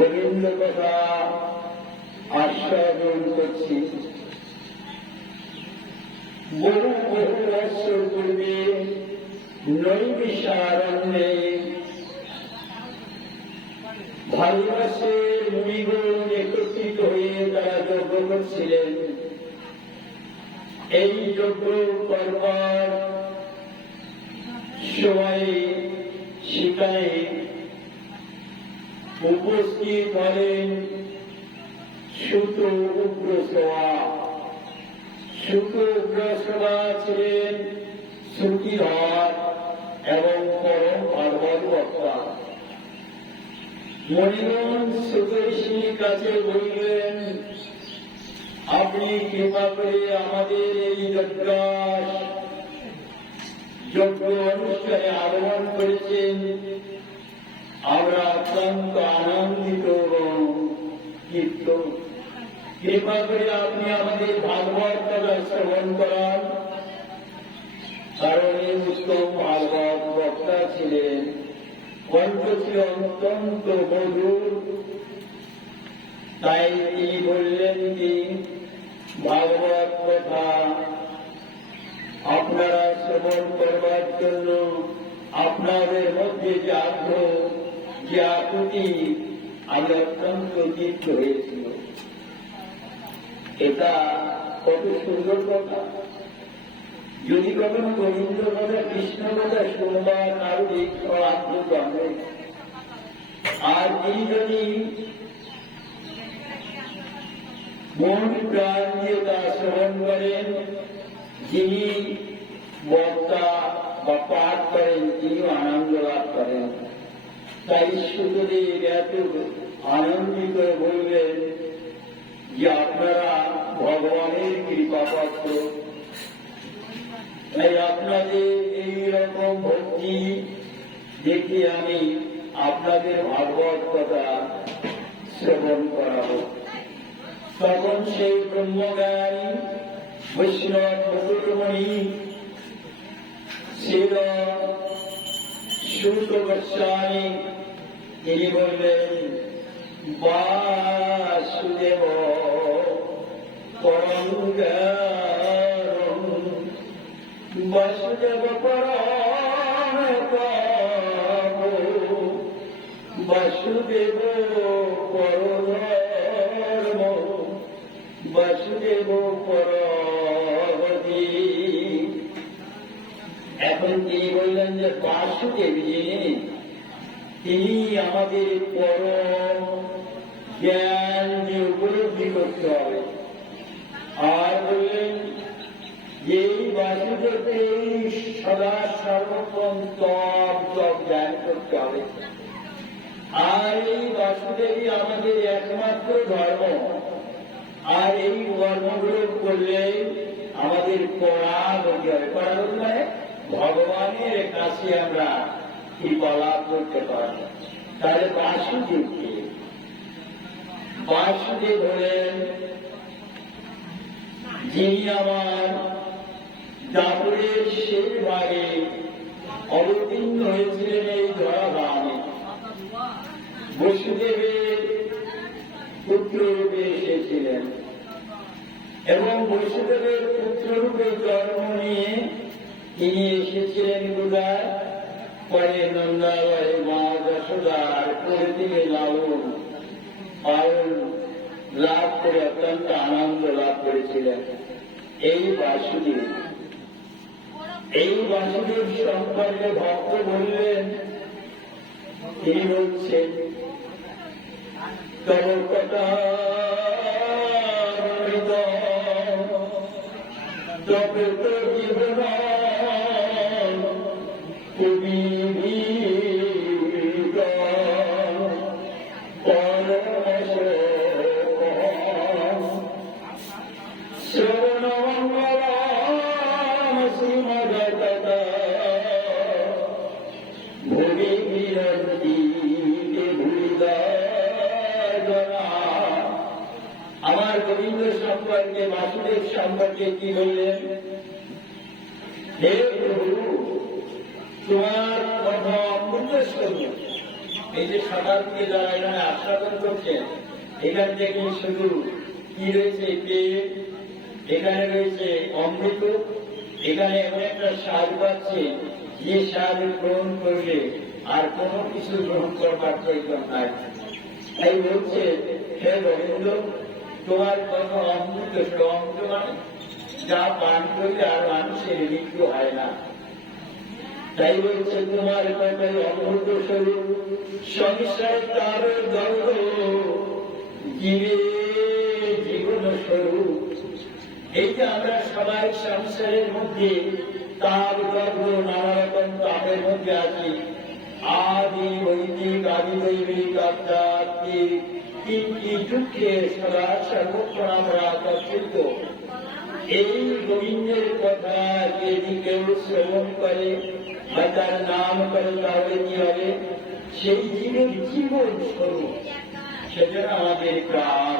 গোবিন্দ কথা আস্বাদন করছি। বহু বহু বৎসর পূর্বে নৈমিষারণ্যে ভারতবর্ষের মুনিগণ একত্রিত হয়ে তারা যজ্ঞ করছিলেন। এই যজ্ঞ করবার সময়ে সেখানে উপস্থিত হলেন সুত উগ্রসভা। সুত উগ্রসভা ছিলেন শ্রুতিধর এবং পরম ভাগবত বক্তা। মণিগণ সুত ঋষির কাছে বললেন, আপনি কৃপা করে আমাদের এই যজ্ঞ অনুষ্ঠানে আগমন করেছেন। আমরা অত্যন্ত আনন্দিত এবং তৃপ্ত। কৃপা করে আপনি আমাদের ভাগবত কথা শ্রবণ করান। কারণ এই উত্তম ভাগবত বক্তা ছিলেন, কণ্ঠ ছিল অত্যন্ত মধুর। তাই তিনি বললেন কি, ভাগবত কথা আপনারা শ্রবণ করবার জন্য আপনাদের মধ্যে যে আগ্রহ, যে আকুতি, আমি অত্যন্ত তৃপ্ত হয়েছিল। এটা কত সুন্দর কথা। যদি কখনো গোবিন্দ কথা, কৃষ্ণ কথা শুনবার কারো ইচ্ছা আগ্রহ জন্মে, আর তিনি যদি মন প্রাণ দিয়ে তা শ্রবণ করেন, যিনি বক্তা বা পাঠ করেন তিনিও আনন্দ লাভ করেন। তাই সুতদেব এত আনন্দিত বললেন যে আপনারা ভগবানের কৃপাপাত্র। তাই আপনাদের এইরকম ভক্তি দেখে আমি আপনাদের ভাগবত কথা শ্রবণ করাবো। তখন সেই ব্রহ্মজ্ঞানী বৈষ্ণব মুকুটমণি ছিল সুত গোস্বামী, তিনি বললেন, বাসুদেব পরম জ্ঞানম, বাসুদেব পরম পাবো, বাসুদেব পরধর্ম, বাসুদেব পরবতী। এখন তিনি বললেন যে বাসুদেব যিনি, তিনি আমাদের পরম জ্ঞান যে উপলব্ধি করতে হবে। আর বললেন যে এই বাসুদেবকে সদা সর্বক্ষণ তপ জপ জ্ঞান করতে হবে। আর এই বাসুদেবই আমাদের একমাত্র ধর্ম। আর এই কর্মগুলো করলে আমাদের পরাগতি হবে। পরাগতি মানে ভগবানের কাছে আমরা কৃপা লাভ করতে পারব। তাহলে বাসুদেবকে, বাসুদেব হলেন যিনি আমার দাপুরের শেষ ভাগে অবতীর্ণ হয়েছিলেন এই ধরাধামে। বসুদেবের পুত্ররূপে এসেছিলেন এবং বসুদেবের পুত্ররূপে জন্ম নিয়ে তিনি এসেছিলেন কোথায়? পরে নন্দালয়ে মা যশোদার প্রতিমে লালন পালন লাভ করে অত্যন্ত আনন্দ লাভ করেছিলেন এই বাসুদেব। এই বাসুদেব সম্পর্কে ভক্ত বললেন, তিনি বলছেন, তব কথা তবে তো জীবন কবি আমার গোবিন্দ সম্পর্কে, বাসুদেব সম্পর্কে কি বললেন? হে প্রভু, তোমার কথা অমূল্য এই যে শতাব্দী যারা এখানে আস্বাদন করছেন, এখান থেকে শুধু কি রয়েছে পেট, এখানে রয়েছে অমৃত, এখানে এমন একটা স্বাদ পাচ্ছে যে স্বাদ গ্রহণ করলে আর কোনো কিছু গ্রহণ করবার প্রয়োজন নাই। তাই বলছে, হে গোবিন্দ, তোমার কত অমৃত, অমৃত মানে যা পান করলে আর মানুষের মৃত্যু হয় না। তাই বলছে, তোমার কত অমৃত স্বরূপ সংসার তার দগ্ধ, জীবের জীবন স্বরূপ। এই যে আমরা সবাই সংসারের মধ্যে তার দগ্ধ, নানা রকম তাপের মধ্যে আছি। আদি বৈদিক, আদি দৈবিক, আধ্যাত্মিক কি দুঃখে সদা সর্বক্ষণ আমরা কর্তৃত্ব। এই গোবিন্দের কথা যদি কেউ শ্রবণ করে বা তার নাম করে, তাহলে কি হবে? সেই জীবের জীবন স্বরূপ, সেটা আমাদের প্রাণ।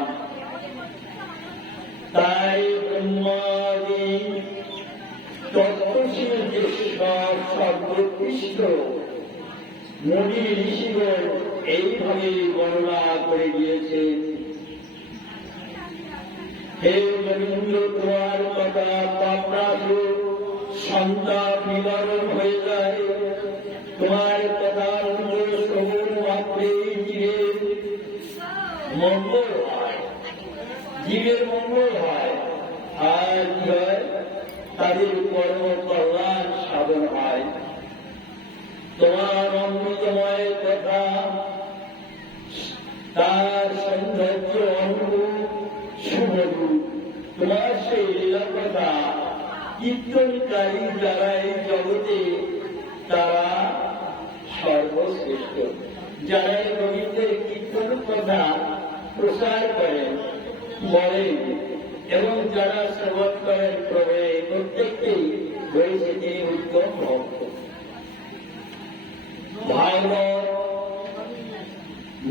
তাই ব্রহ্মাদি তত্ত্বশীল যে সর্বোৎকৃষ্ট মুনি ঋষিগণ এইভাবে বর্ণনা করে গিয়েছেন। হে গোবিন্দ, তোমার কথা পাপনাশ সন্তান নিবারণ হয়ে যায়। তোমার কথা শ্রবণ মাত্রেই জীবের মঙ্গল হয়, জীবের মঙ্গল হয়। আর কি হয়? তাদের কর্ম কল্যাণ সাধন হয়। তোমার অমৃতময় কথা, তার সৌন্দর্য অনুরূপ শুভরূপ, তোমার সেই লীলা কথা কীর্তনকারী যারা এই জগতে, তারা সর্বশ্রেষ্ঠ। যারা এই গোবিন্দের কীর্তন কথা প্রচার করেন, বলেন এবং যারা শ্রবণ করেন, প্রত্যেককেই রয়েছে তিনি উত্তম ভক্ত। ভাগবত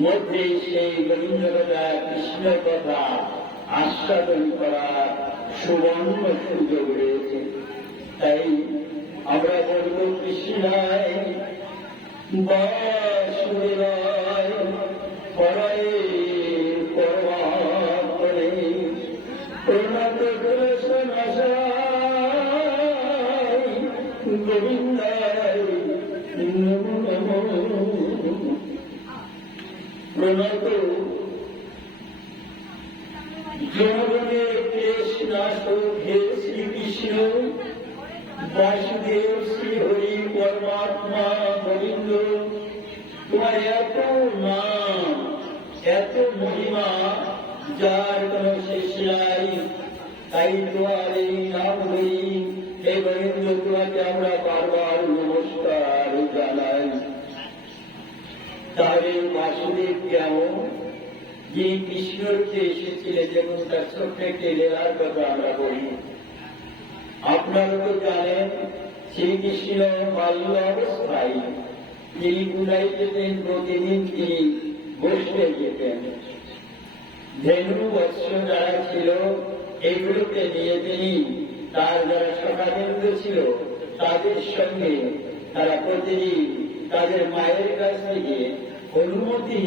মধ্যে সেই গোবিন্দ কথা, কৃষ্ণ কথা আস্বাদন করার সুবর্ণ সুযোগ রয়েছে। তাই আমরা বলব, কৃষ্ণায় বাসুদেবায় পরায় পরমাত্মনে প্রণত তুলসনাশায় গোবিন্দায় নমো নমো। প্রণত জনগণের ক্লেশ নাশক হে শ্রীকৃষ্ণ বাসুদেব শ্রী হরি পরমাত্মা গোবিন্দ, তোমার এত নাম, এত মহিমা, যার কোন শেষ নাই। তাই তোমার এই নাম হই হে গোবিন্দ, তোমাকে আমরা বারবার নমস্কার জানাই। তাহলে বাসুদেব কেমন? যে কৃষ্ণকে এসেছিলেন, যেমন তার ছোট্ট একটি লীলার কথা আমরা বলি। আপনারা তো জানেন, শ্রীকৃষ্ণ বাল্য অবস্থায় তিনি গুনাই যেতেন, প্রতিদিন তিনি বসতে যেতেন। ধেনু বৎস যারা ছিল, এগুলোকে নিয়ে তিনি তার যারা সখাকেন্দ্র ছিল, তাদের সঙ্গে তারা প্রতিদিন তাদের মায়ের কাছ থেকে অনুমতি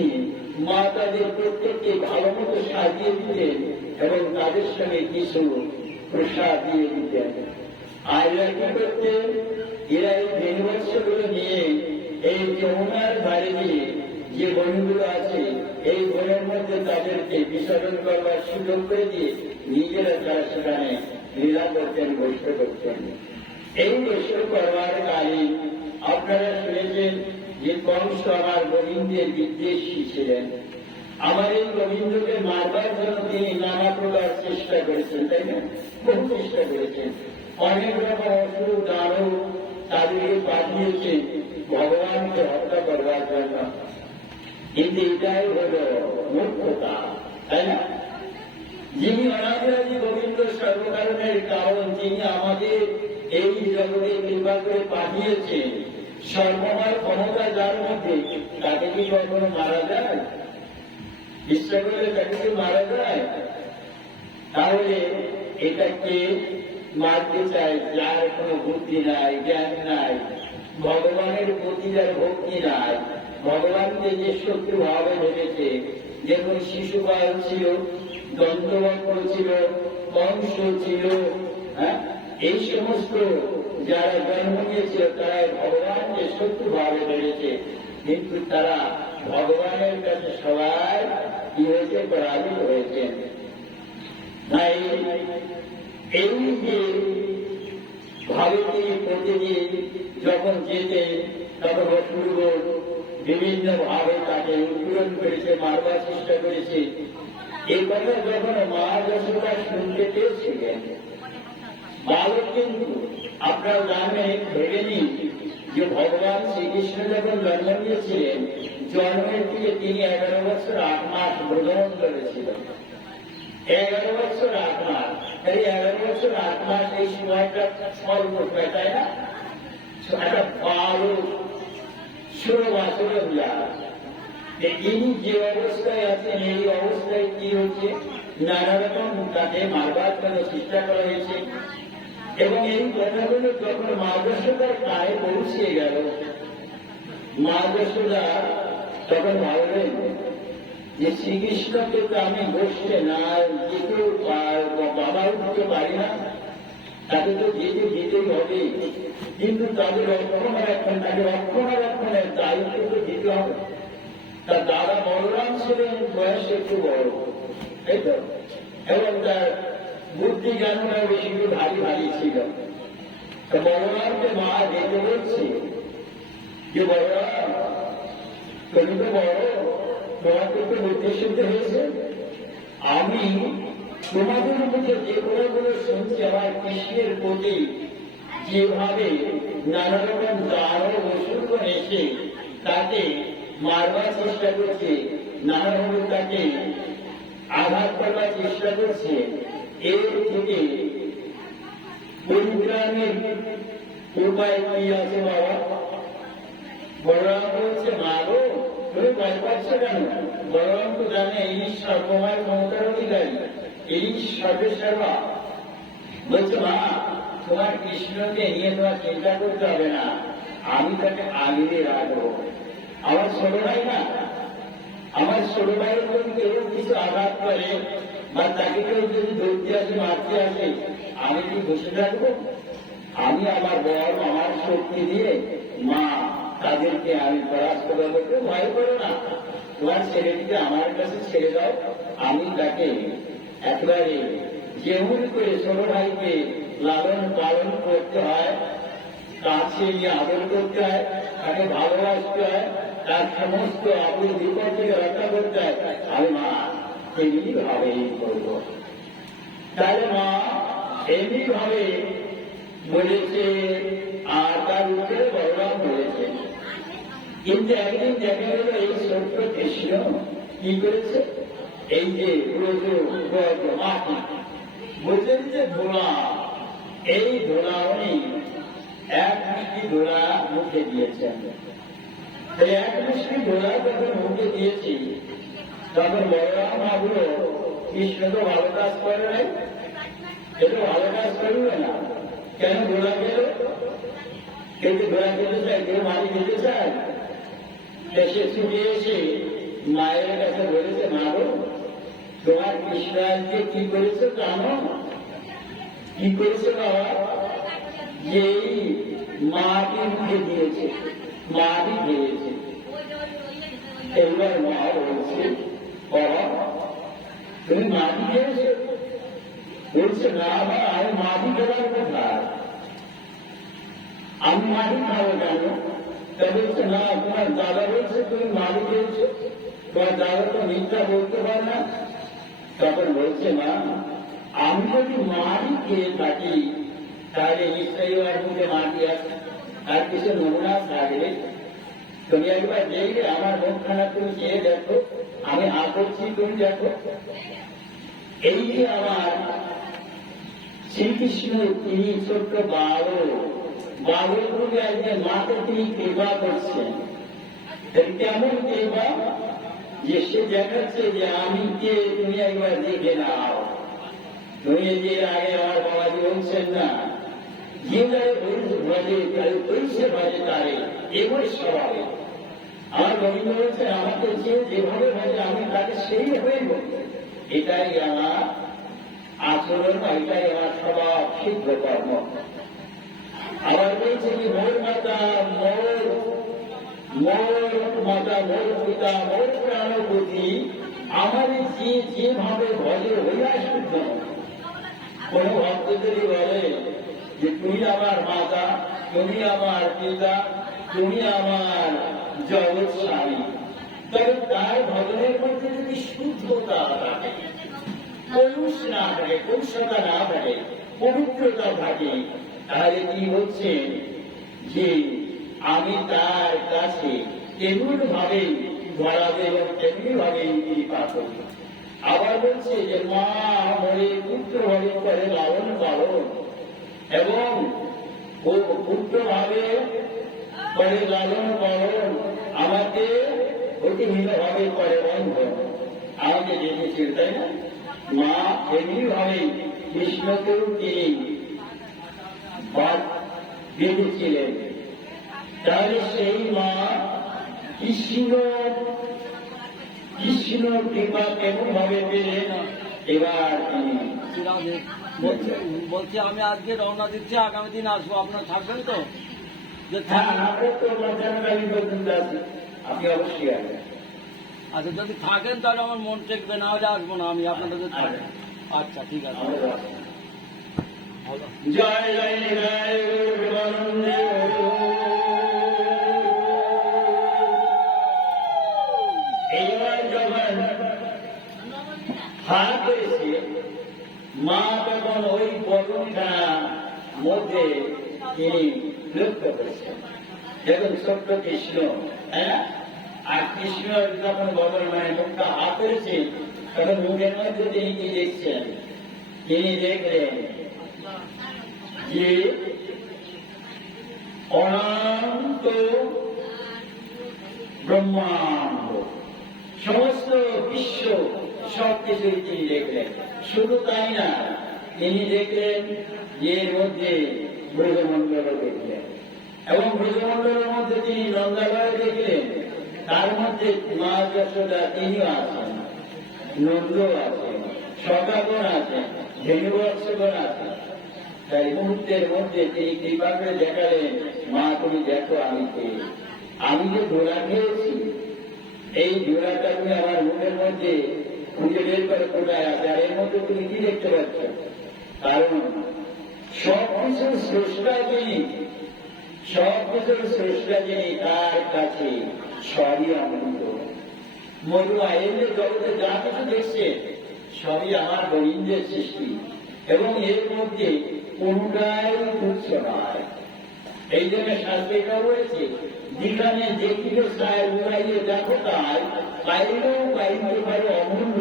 মা তাদের প্রত্যেককে ভালো মতো সাজিয়ে দিতেন এবং তাদের সঙ্গে কিছু প্রসাদ দিয়ে দিতেন। আর এরা কি করতেন? এরা এই ধেনুবৎসগুলো নিয়ে এই যমুনার ধারে দিয়ে যে বনগুলো আছে, এই বনের মধ্যে তাদেরকে বিসর্জন করবার সুযোগ করে দিয়ে নিজেরা তারা সেখানে লীলা করতেন, বৈশ্য করতেন। এই বৈশ্য করবার কালে আপনারা শুনেছেন যে কংস আমার গোবিন্দের বিদ্বেষী ছিলেন। আমার এই গোবিন্দকে মারবার জন্য তিনি নানা প্রকার চেষ্টা করেছেন, তাই না? বহু চেষ্টা করেছেন। অনেক রকম অসুর দানব তাদেরকে পাঠিয়েছেন ভগবানকে হত্যা করবার জন্য। কিন্তু এটাই হল মূর্খতা, তাই না? যিনি অনাদিরাজি গোবিন্দ সর্বকারণের কারণ, যিনি আমাদের এই জগতে কৃপা করে পাঠিয়েছেন, সর্বময় ক্ষমতা যার মধ্যে, তাকে কি কখনো মারা যায়? ইচ্ছা করলে তাকে কি মারা যায়? তাহলে এটাকে মারতে চায় যার কোনো বুদ্ধি নাই, জ্ঞান নাই, ভগবানের প্রতি যার ভক্তি নাই, ভগবানকে যে শত্রু ভাবে ভেবেছে, যেমন শিশুপাল ছিল, দন্তবক্র ছিল, কংস ছিল, হ্যাঁ, এই সমস্ত যারা জন্ম নিয়েছিল তারা ভগবানকে শত্রু ভাবে ভেবেছে, কিন্তু তারা ভগবানের কাছে সবাই কি হয়েছে, পরাজিত হয়েছে। তাই এই যে ভারতীয় প্রতিদিন যখন যেতে, তখন অপূর্ব বিভিন্ন ভাবে তাকে উৎপীড়ন করেছে, মারবার চেষ্টা করেছে। এই কথা যখন মা যশোদা শুনতে পেয়েছিলেন, বালক কিন্তু আপনারা জানেন, ভেবে নিন যে ভগবান শ্রীকৃষ্ণ যখন জন্ম নিয়েছিলেন, জন্মের থেকে তিনি 11 বছর 8 মাস ভ্রমণ করেছিলেন। 11 বছর 8 মাস, এই 11 বছর 8 মাস এই সময়টা স্বল্প, তাই না? একটা বালক 16 বছরের ইনি যে অবস্থায় আছেন, এই অবস্থায় কি হচ্ছে, নানা রকম তাকে মারবার জন্য চেষ্টা করা হয়েছে। এবং এই কথাগুলো যখন মা যশোদার কানে পৌঁছে গেল, মা যশোদা তখন ভাবলেন যে শ্রীকৃষ্ণকে তো আমি বসতে না যেতেও বাবা উঠতে পারি না, তাকে তো যেতেই হবে, কিন্তু তাদের রক্ষণাবেক্ষণ, তাকে রক্ষণাবেক্ষণের দায়িত্ব তো দিতে হবে। তার দাদা বলরাম ছিলেন বয়সে একটু বড়, তাই তো, এবং তার বুদ্ধি জ্ঞানটা বেশি একটু ভারী ভারী ছিল। তো বলরামকে মা যেতে বলছে যে বলরাম, তুমি তো বড়, তোমার তো বুদ্ধি সিদ্ধ হয়েছে, আমি তোমাদের মধ্যে যে কথাগুলো শুনছি, আমার কৃষ্ণের প্রতি যেভাবে নানা রকম দানব অসুরগণ এসে তাকে মারবার চেষ্টা করছে, নানাভাবে তাকে আঘাত করবার চেষ্টা করছে, এর থেকে পরিত্রাণের উপায় কি আছে বাবা? বলরাম বলছে, মা গো, তুমি ভয় পাচ্ছ কেন? বলরাম তো জানে এই সর্বময় ক্ষমতার অধিকারী, এই সর্বেসর্বা। বলছে, মা, তোমার কৃষ্ণকে নিয়ে তোমার চিন্তা করতে হবে না, আমি তাকে আগিয়ে রাখবো। আমার ছোট ভাই না, আমার ছোট ভাইয়ের যদি কেউ কিছু আঘাত করে বা তাকে কেউ যদি ধরতে আসে, মারতে আসে, আমি কি বসে থাকবো? আমি আমার বল, আমার শক্তি দিয়ে মা তাদেরকে আমি পরাস্ত করবো। কেউ ভয় করো না, তোমার ছেলেটিকে আমার কাছে ছেড়ে দাও, আমি তাকে একেবারে যেমন করে ছোট ভাইকে লালন পালন করতে হয়, কাছে নিয়ে আদর করতে হয়, তাকে ভালোবাসতে হয়, তার সমস্ত আপন বিপদ থেকে রক্ষা করতে হয়, আমি মা এমনি ভাবেই করব। তাহলে মা এমনি ভাবে বলেছে, আর তার উত্তরে বলরাম বলেছে। কিন্তু একদিন দেখা গেল এই ছোট্ট কৃষ্ণ কি করেছে, এই যে মাটি বলছেন যে ধোলা, এই ধোলা উনি এক মিষ্টি ধোলা মুখে দিয়েছেন। এক মিষ্টি ধোলা যখন মুখে দিয়েছি, তখন বলরাম ভাবলো কৃষ্ণ তো ভালো কাজ করে নাই, এটা ভালো কাজ করবে না, কেন ধোলা পেল? কেউ ধোলা খেতে চায়, কেউ মাটি দিতে চায়। সে ছুটে এসে মায়ের কাছে বলেছে, মা গো, তোমার কৃষ্ণ আজকে কি করেছে জানো? কি করেছে বাবা? যেই মাটি মুখে দিয়েছে, মাটি খেয়েছে। এবার মা বলছে, বাবা তুমি মাটি খেয়েছে? বলছে, না মা, আমি মাটি খেলার কোথায়, আমি মাটি খাবো কেন? তা বলছে, না, তোমার দাদা বলছে তুমি মাটি খেয়েছো, তোমার দাদা তো মিথ্যা বলতে পারে না। তখন বলছে, না, আমি যদি মাটি খেয়ে থাকি তাহলে নিশ্চয়ই আর মুখে মাটি আছে, আর কিছু নমুনা থাকবে। তুমি একবার দেখবে আমার মুখখানা, তুমি চেয়ে দেখো, আমি করছি, তুমি দেখো। এই যে আমার শ্রীকৃষ্ণ, তিনি ছোট্ট বালকরূপে একজন মাকে তিনি কৃপা করছেন। কেমন কৃপা যে সে দেখাচ্ছে যে আমি কে, তুমি একবার দেখে নাও। তুমি যে আগে আমার বাবাজি বলছেন না, যে ভজে তারে ঐসে ভজে তারে, এবার স্বভাবে আমার গোবিন্দ বলছেন আমাকে যেভাবে ভাবে আমি তাকে সেইভাবেই বলবো। এটাই আমার আচরণ, এটাই আমার স্বভাব সিদ্ধ কর্ম। আবার বলছে কি মোর মাতা মোর মাতা মোর পিতা মোর প্রাণপতি আমার যেভাবে ভজে হইয়া শুদ্ধ। কোন ভক্ত যদি বলে যে তুমি আমার মাতা, তুমি আমার পিতা, তুমি আমার জগৎ স্বামী, তবে তার ভজনের মধ্যে যদি শুদ্ধতা থাকে, কলুষ না থাকে, কলুষতা না থাকে, পবিত্রতা থাকে, তাহলে কি হচ্ছে যে আমি তার কাছে তেমনি ভাবে ধরাবে এবং তেমনি ভাবে কৃপা করি। আবার বলছে যে মা মরে পুত্র ভাবে করে লালন পালন এবং পুত্র ভাবে করে লালন পালন আমাকে অতিহীন ভাবে করে বন্ধন। আমাকে দেখেছিল, তাই না? মা এমনি ভাবে কৃষ্ণকেও তিনি বেঁধেছিলেন। তাহলে সেই মা কৃষ্ণ কৃপা কেমন ভাবে পেলেন? এবার তিনি বলছি আমি আজকে রওনা দিচ্ছি, আগামী দিন আসবো, আপনার থাকবেন তো? আপনি অবশ্যই আসবেন। আচ্ছা, যদি থাকেন তাহলে আমার মন টেকবে, না হলে আসবো না আমি আপনাদের। আচ্ছা ঠিক আছে। জয় জয় জয় এইবার যখন হাত করেছে মা, তখন ওই বদনটা মধ্যে তিনি লক্ষ্য করেছেন। দেখুন ছোট্ট কৃষ্ণ, তাই না? আর কৃষ্ণ যখন বদন মানে মুখটা হাত করেছে, তখন মুখের মধ্যে তিনি কি দেখছেন? তিনি দেখলেন যে অনন্ত ব্রহ্মাণ্ড, সমস্ত বিশ্ব, সবকিছুই তিনি দেখলেন। শুধু তাই না, তিনি দেখলেন যে এর মধ্যে ব্রজমণ্ডল দেখলেন এবং ব্রজমণ্ডলের মধ্যে তিনি নন্দালয় দেখলেন। তার মধ্যে মা যশোদা তিনিও আছেন, নন্দ আছেন, সদাগণ আছেন, ধেনুবৎসগণ আছেন। তাই মুহূর্তের মধ্যে তিনি কৃপা করে দেখালেন, মা তুমি দেখো আমি কে। আমি যে ধোলা খেয়েছি, এই ধোলাটা তুমি আমার মুখের মধ্যে খুঁজে বের করে কোথায় আছে, আর এর মধ্যে তুমি কি দেখতে পাচ্ছ? কারণ সবকিছুর স্রষ্টা যিনি, সবকিছুর স্রষ্টা যিনি, তার কাছে সবই আনন্দ। মধু আইনের জগতে যা কিছু দেখছে সবই আমার গোবিন্দের সৃষ্টি এবং এর মধ্যে কোনটাই তুচ্ছ নয়। এই জন্য শাস্ত্রিকা রয়েছে, যেখানে যে কিছু ছায় উড়াইয়ে দেখো তাই পাইলেও পাইতে পারে অমূল্য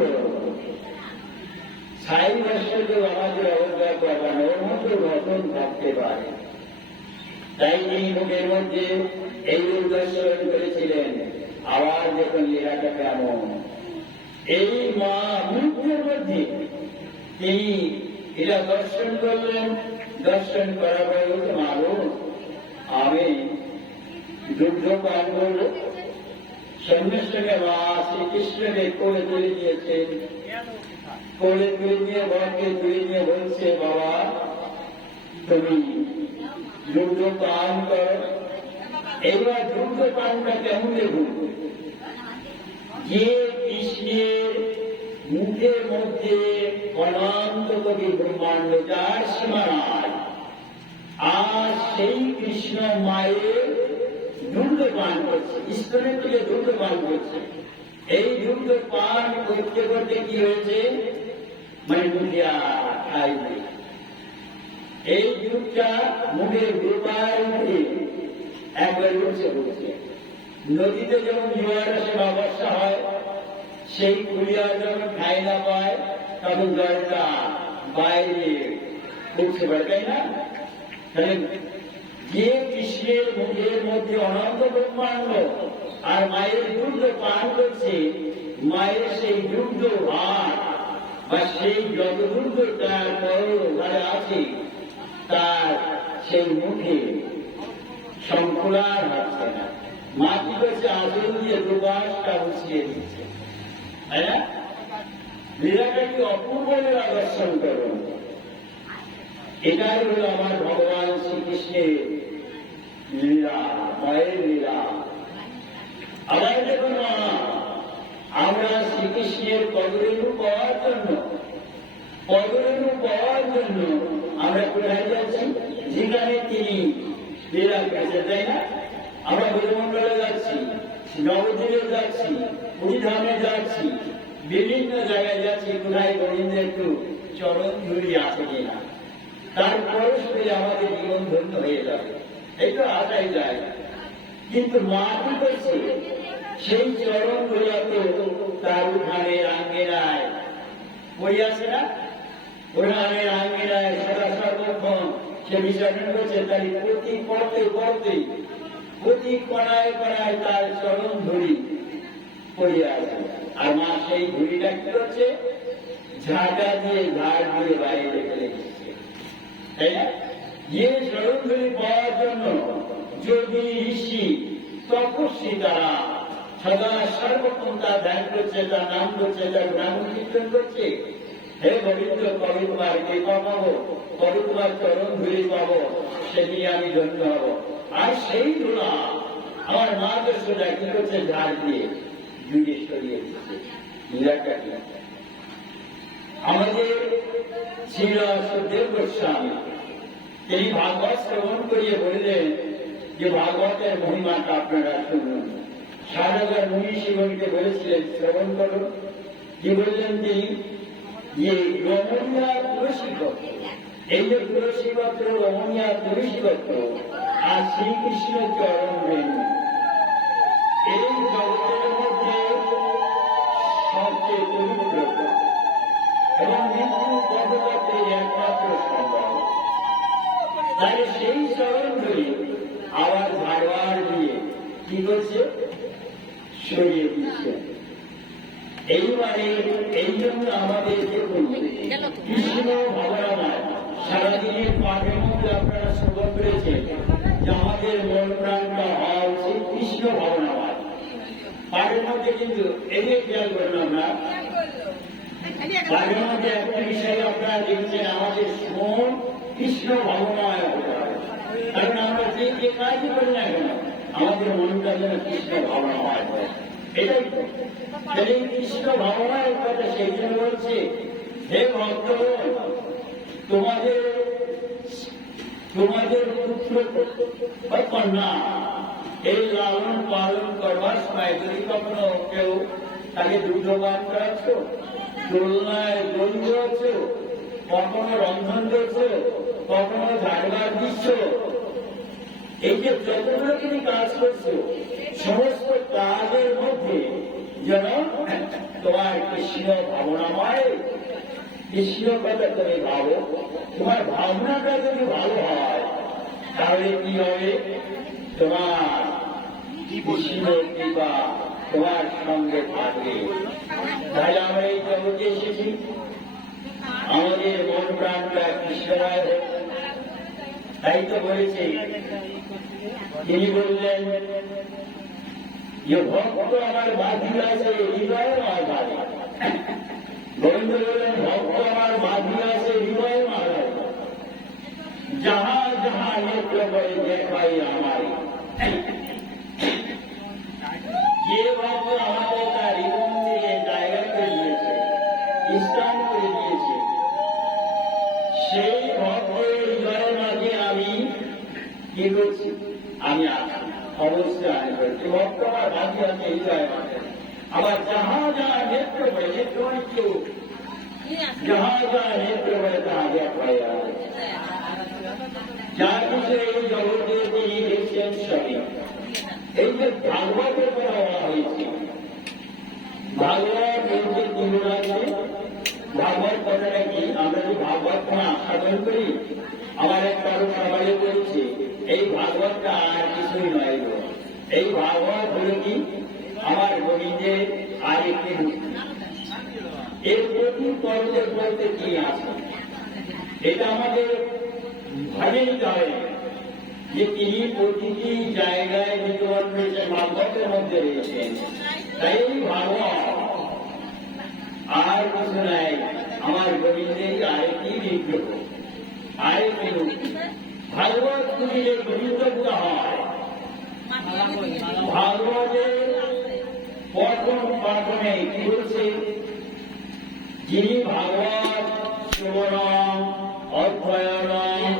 ছাই ভাষ্যকে আমাদের অবজ্ঞা করবেন, ওর মধ্যে রতন থাকতে পারে। তাই এই মুখের মধ্যে এই দর্শন করেছিলেন। আবার যখন লীলাটা কেমন, এই মা মৃত্যুর মধ্যে তিনি এটা দর্শন করলেন। দর্শন করার পরে মানুষ আমি যুদ্ধ পান করব। সঙ্গে সঙ্গে মা শ্রীকৃষ্ণকে কোলে তুলে দিয়েছেন। কোলে তুলে নিয়ে বরকে তুলে নিয়ে বলছে, বাবা তুমি যুদ্ধ পান করো। এবার যুদ্ধ পানটা কেমন দেখুন, যে কৃষ্ণের মুখের মধ্যে অনন্ত কোটি ব্রহ্মাণ্ড, যার সীমা নাই, আর সেই কৃষ্ণ মায়ের দুগ্ধ পান করছে, স্তনের থেকে দুগ্ধ পান করছে। এই দুগ্ধ পান করতে করতে কি হয়েছে, মানে মুখিয়া খাইবে। এই দুধটা মুখের গোপার মুখে একবার উঠছে উঠছে। নদীতে যখন জোয়ার আসে বা বর্ষা হয়, সেই কুলিয়া যখন খাই না পায়, তখন জলটা বাইরে উঠতে পারে, তাই না? তাহলে যে কৃষ্ণের মুখের মধ্যে অনন্ত ব্রহ্মাণ্ড আর মায়ের দুগ্ধ পান করছে, মায়ের সেই দুগ্ধ ভাত বা সেই যত দুগ্ধ তার ঘরে আছে, তার সেই মুখে সংকুলার হচ্ছে না। মা কি করছে আদর দিয়ে দুবাসটা বসিয়ে দিচ্ছে, তাই না? লীলাটা কি অপূর্ব লীলা দর্শন করুন। এটাই হল আমার ভগবান শ্রীকৃষ্ণের লীলা, মায়ের লীলা। আবার দেখুন আমরা শ্রীকৃষ্ণের পদরেণু পাওয়ার জন্য আমরা কোথায় যাচ্ছি? যেখানে তিনি লীলা করেছে, তাই না? আমরা ব্রজমণ্ডলে যাচ্ছি, নবদ্বীপে যাচ্ছি, পুরীধামে যাচ্ছি, বিভিন্ন জায়গায় যাচ্ছি। কোথায় গোবিন্দ একটু চরণ ধুলি আছে কিনা, তার পরশ পেলে আমাদের জীবন ধন্য হয়ে যাবে, একটু আশাই যায়। কিন্তু মা কি করছে? সেই চরণ ধুলাতে তার উঠানের আঙ্গিনায় পড়িয়াছে না? উঠানের আঙ্গিনায় সদা সর্বক্ষণ সে বিচরণ করছে। তার প্রতি কণায় কণায় তার চরণ ধুলি পড়িয়া আছে। আর মা সেই ধুলিটা কি করছে? ঝাঁটা দিয়ে ঝাড় দিয়ে বাইরে রেখে রেখেছে, তাই না? যে চরণ ধুলি পাওয়ার জন্য যোগী, ঋষি, তপস্বী তারা সদা সর্বক্ষণ তার ধ্যান করছে, তার নাম করছে, তার নাম কীর্তন করছে। হে গোবিন্দ, কবে তোমার কৃপা পাবো, কবে তোমার চরণ ধুলি পাবো, সেদিন আমি ধন্য হব। আর সেই ধুলা আমার মা তো সোজা কি করছে? ঝাড় দিয়ে জুড়ে সরিয়ে দিচ্ছে। লীলাটা কি? আমাদের ছিল সুখদেব গোস্বামী, তিনি ভাগবত শ্রবণ করিয়ে বললেন যে ভাগবতের মহিমাটা আপনারা শুনুন। সাধকের মুনি শিবনকে বলেছিলেন শ্রবণ করুন। কি বললেন তিনি? যে রমণীয়া তুলসীপত্র, এই যে তুলসীপত্র, রমণীয়া তুলসীপত্র আর শ্রীকৃষ্ণ চরণ রেণু, এই জগতের মধ্যে সবচেয়ে পবিত্র এবং মৃত্যু পদপথে একমাত্র সম্ভব। তাই সেই চরণ ধরে আবার ঝাড়ওয়ার দিয়ে কি করছে? সরিয়ে দিচ্ছে। এইবারে এই জন্য আমাদের দেখুন কৃষ্ণ ভাবনাময় সারাদিনের পাঠের মধ্যে আপনারা শ্রবণ করেছেন যে আমাদের মন প্রাণটা হওয়া উচিত কৃষ্ণ ভাবনাময়। পাঠের মধ্যে কিন্তু এদিকে খেয়াল করেন আমরা, পাঠের মধ্যে একটা বিষয় আপনারা দেখছেন আমাদের মন কৃষ্ণ ভাবনাময় হতে হবে। কারণ আমরা যে কাজই করি না কেন আমাদের মনটা যেন কৃষ্ণ ভাবনাময় হয়। এটাই তো কৃষ্ণ ভাবনার কথা সেই জন্য বলছে, হে ভক্ত, তোমাদের পুত্র কন্যা এই লালন পালন করবার সময় যদি কখনো কেউ তাকে দুগ্ধপান করাচ্ছ, দোলনায় দোল দিচ্ছ, কখনো রন্ধন করছ, কখনো ঝাড়বার দিচ্ছ, এই যে যতগুলো তুমি কাজ করছো সমস্ত কাজের মধ্যে যেন তোমার কৃষ্ণ ভাবনাময়, কৃষ্ণ কথা তুমি ভাবো। তোমার ভাবনাটা যদি ভালো হয় তাহলে কি হবে? তোমার কৃষ্ণ কৃপা তোমার সঙ্গে থাকবে। তাহলে আমরা এই জগতে এসেছি, আমাদের মন প্রাণটা কৃষ্ণময় হোক। তাই তো বলেছে, তিনি বললেন যে ভক্ত আমার বাঁধি আছে হৃদয়ে আমার বাড়ি। গোবিন্দ বললেন ভক্ত আমার বাঁধি আছে হৃদয়ে আমার বাড়ি, যাহা যাহা নেত্র করে দেখাই আমার। যে ভক্ত আমাদের তার হৃদয় থেকে জায়গা করে দিয়েছে, স্থান করে দিয়েছে, সেই ভক্তের হৃদয়ের মাঝে আমি কি করছি? আমি আছি, অবশ্যই আমি করছি। ভক্ত আমার বাঁধি আছে হৃদয়ের মাঝে। আবার যাহা যাহা নেত্র করে, নেত্র মানে কেউ, যাহা যাহা নেত্র করে তাহা দেখাই আমার। যা কিছু এই জগতে তিনি দেখছেন সবই। এই যে ভাগবতের কথা বলা হয়েছে, ভাগবত বলতে কি আছে? ভাগবত কথাটা কি? আমরা যে ভাগবত আস্বাদন করি, আমার এক কারো সবাই বলছে এই ভাগবতটা আর কিছুই নয়। এই ভাগবত হল কি? আমার গোবিন্দের আর একটি রূপ। এর প্রতি পর্বতের বলতে কি আছে এটা আমাদের ভাবে নিতে হবে। যে তিনি প্রতিটি জায়গায় বিদ্যমান রয়েছেন, ভাগবতের মধ্যে রয়েছেন। তাই ভাগবত আর কিছু নাই, আমার গোবিন্দের আরেকটি বিগ্রহ, আরেকটি রূপ। ভাগবত খুঁজিলে গোবিন্দ পূজা হয়। ভাগবতের পঠন পাঠনে কি হচ্ছে, যিনি ভাগবত শ্রবণম অধ্যয়নম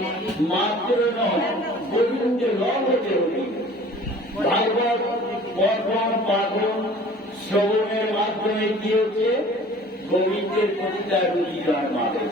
মাত্র নয়, গোবিন্দের রং হতে হবে। ভাগবত পঠন পাঠন শ্রবণের মাধ্যমে কি হচ্ছে, গোবিন্দের প্রতি তার রুচি জন্মাবে।